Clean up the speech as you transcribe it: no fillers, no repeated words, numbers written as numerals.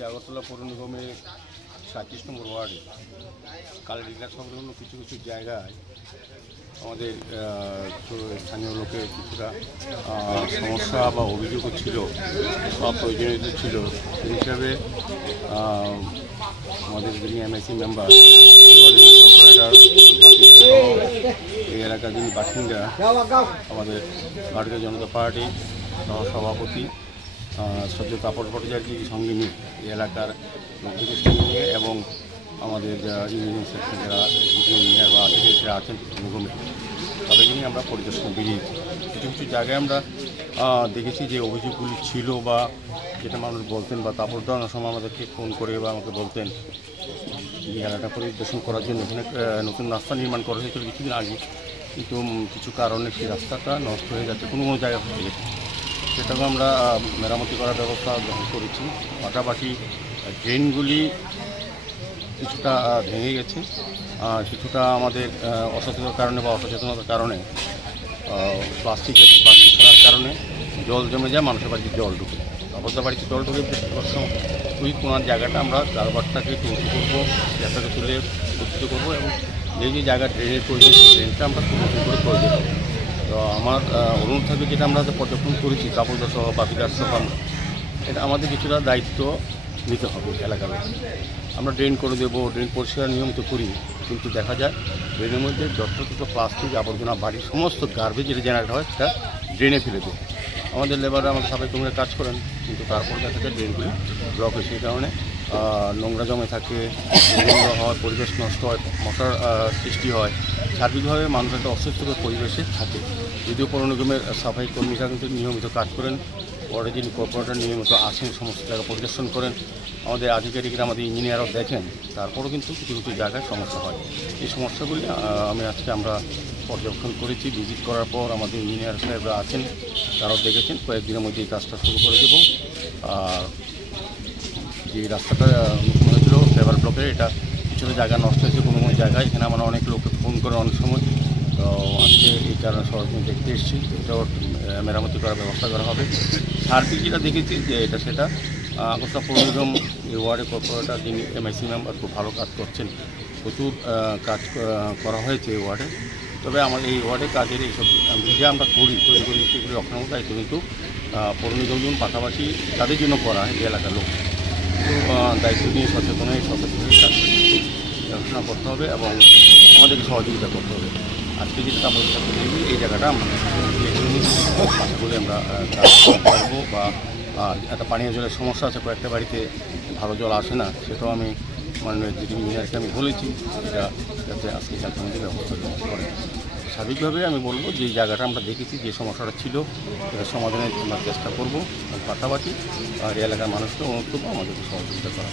আজকে আগরতলা পৌর নিগমের 37 নম্বর ওয়ার্ডে কালেরিকা সংলগ্ন কিছু কিছু জায়গায় আমাদের স্থানীয় লোকের কিছুটা সমস্যা বা অভিযোগও ছিল বা প্রয়োজনীয়তা ছিল। সেই হিসাবে আমাদের যিনি এমআইসি মেম্বার কর্পোরেটর এই এলাকার যিনি বাসিন্দা আমাদের ভারতীয় জনতা পার্টি সভাপতি সদ্য তাপস ভট্টাচার্যের সঙ্গে নিয়ে এই এলাকার লোকদের সঙ্গে নিয়ে এবং আমাদের ইঞ্জিনিয়ারিং সেকশন যারা ইঞ্জিনিয়ার বা আধিকারিকরা আছেন নিগমে তাদেরকে নিয়ে আমরা পরিদর্শনে বেরিয়েছি। কিছু কিছু জায়গায় আমরা দেখেছি যে অভিযোগগুলি ছিল বা যেটা মানুষ বলতেন বা তাপস দেওয়ানোর সময় আমাদেরকে ফোন করে বা আমাকে বলতেন এই এলাকা পরিদর্শন করার জন্য এখানে নতুন রাস্তা নির্মাণ করা হয়েছিল কিছুদিন আগে, কিন্তু কিছু কারণে সেই রাস্তাটা নষ্ট হয়ে যাচ্ছে কোনো কোনো জায়গা হয়ে গেছে। সেটাকে আমরা মেরামতি করার ব্যবস্থা গ্রহণ করেছি। পাশাপাশি ড্রেনগুলি কিছুটা ভেঙে গেছে, কিছুটা আমাদের অসচেতনতার কারণে বা অসচেতনতার কারণে প্লাস্টিক ফেলার কারণে জল জমে যায়, মানুষের বাড়িতে জল ঢুকে, অবস্থা বাড়িতে জল ঢুকে ওই কোনার জায়গাটা আমরা কারবারটাকে তৈরি করবো, জায়গাটাকে তুলে প্রস্তুত করবো এবং যে জায়গা ড্রেনের প্রয়োজন ড্রেনটা আমরা নতুন করে করে দেবো। তো আমার অনুরোধ থাকবে যেটা আমরা পর্যবেক্ষণ করেছি কাপড়দার সহ বাপিদার সহ এটা আমাদের কিছুটা দায়িত্ব নিতে হবে এলাকার। আমরা ড্রেন করে দেবো, ড্রেন পরিষ্কার নিয়মিত করি, কিন্তু দেখা যায় ড্রেনের মধ্যে যতটুকু প্লাস্টিক আবর্জনা বাড়ির সমস্ত গার্বেজ যেটা জেনারেট হয় সেটা ড্রেনে ফেলে দেয়। আমাদের লেবাররা আমাদের সাফাই কর্মীরা কাজ করেন, কিন্তু তারপর দেখা যায় ড্রেনগুলি ব্লক হয়, সেই কারণে নোংরা জমে থাকে, নোংরা হয়, পরিবেশ নষ্ট হয়, মশার সৃষ্টি হয়, সার্বিকভাবে মানুষ একটা অস্বস্তিকর পরিবেশে থাকে। যদিও পৌর নিগমের সাফাই কর্মীরা কিন্তু নিয়মিত কাজ করেন, ওয়ার্ডে যিনি কর্পোরেটর নিয়মিত আসেন, সমস্ত জায়গা পরিদর্শন করেন, আমাদের আধিকারিকরা আমাদের ইঞ্জিনিয়ারও দেখেন, তারপরেও কিন্তু কিছু কিছু জায়গায় সমস্যা হয়। এই সমস্যাগুলি আমরা পর্যবেক্ষণ করেছি। ভিজিট করার পর আমাদের ইঞ্জিনিয়ার সাহেবরা আছেন, তারাও দেখেছেন। কয়েকদিনের মধ্যে এই কাজটা শুরু করে দেব। আর যে রাস্তাটা নতুন হয়েছিল ফ্লেভার ব্লকে, এটা কিছুটা জায়গা নষ্ট হয়েছে কোনো কোনো জায়গায়। এখানে আমরা অনেক লোককে ফোন করে অনেক সময়, তো আজকে এই কারণে সরকার দেখতে এসেছি, এটাও মেরামতি করার ব্যবস্থা করা হবে। সার্বিক যেটা দেখেছি যে এটা সেটা আগরতলা পৌর নিগম এই ওয়ার্ডে কর্পোরেটর যিনি এমআইসি মেম্বার খুব ভালো কাজ করছেন, প্রচুর কাজ করা হয়েছে এই ওয়ার্ডে। তবে আমার এই ওয়ার্ডে কাজের এইসব যে আমরা করি তৈরি করি সেগুলি রক্ষণাত্মক দায়িত্ব কিন্তু পৌর নিগম পাশাপাশি তাদের জন্য করা হয় এই এলাকার লোক। দায়িত্ব নিয়ে সচেতন হয়ে কাজ দেখাশোনা করতে হবে এবং আমাদেরকে সহযোগিতা করতে হবে। আজকে যেটা আমরা এই জায়গাটা আমরা আশা করি আমরা কাজ পারবো। বা একটা পানীয় জলের সমস্যা আছে, কয়েকটা বাড়িতে ভালো জল আসে না, সেটাও আমি মাননীয় জিডি ইঞ্জিনিয়ারকে আমি বলেছি এটা যাতে আজকে আমাদের ব্যবস্থা করে। স্বাভাবিকভাবে আমি বলবো যে এই জায়গাটা আমরা দেখেছি যে সমস্যাটা ছিল সমাধানের আমরা চেষ্টা করবো, পাশাপাশি আর এলাকার মানুষকে অনুরোধ করবো আমাদেরকে সহযোগিতা করা।